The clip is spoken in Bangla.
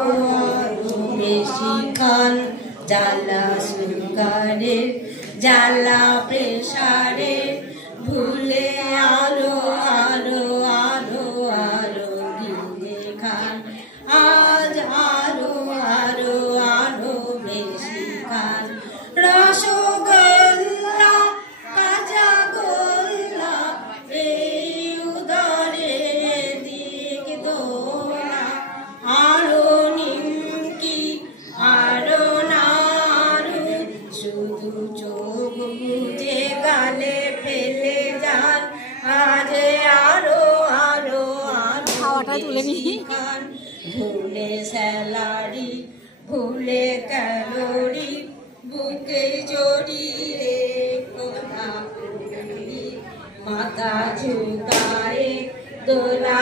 আরো বেশি খান জ্বালা সুগারে জ্বালা প্রেসারে ভুলে আরো আরো আরো আরো দিলে খান আজ আরো আরো আরো বেশি খান রসগোল্লা কাঁচা গোল্লা এই উদরে দিক দোলা আরো নিমকি আরো নাড়ু শুধু চোখ বুঝে গালে ফেলে যান আজ আরো আরো আরো খাওয়াটা তুলে নিই ভুলে স্যালারি ভুলে ক্যালোরি বুকে জড়িয়ে মাথা ঝুঁকায়ে দোলা